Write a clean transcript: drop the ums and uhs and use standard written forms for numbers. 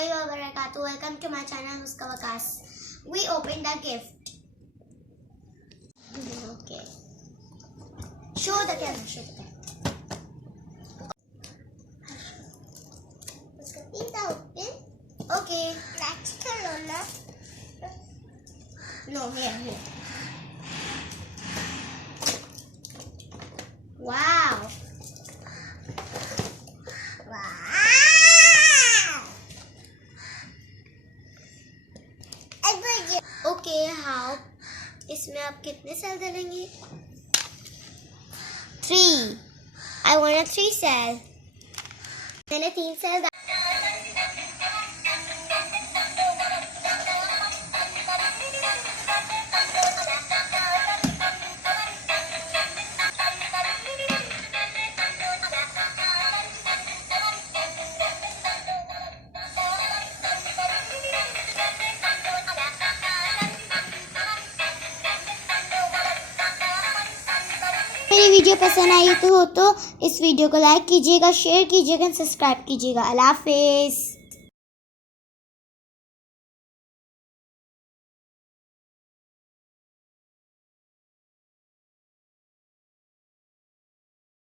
warahmatullahi wabarakatuh. Welcome to my channel Muska Wakas. We opened a gift. Okay. Show the camera. Show the camera. Muska, open. Okay. Practical or not? No, here. Wow. Okay how इसमें आप कितने cell डालेंगे 3 I want 3 cell मैंने 3 cell मेरी video पसंद आई तो इस video को लाइक कीजिएगा, शेयर कीजिएगा, सब्सक्राइब कीजिएगा। अल्लाह हाफिज़।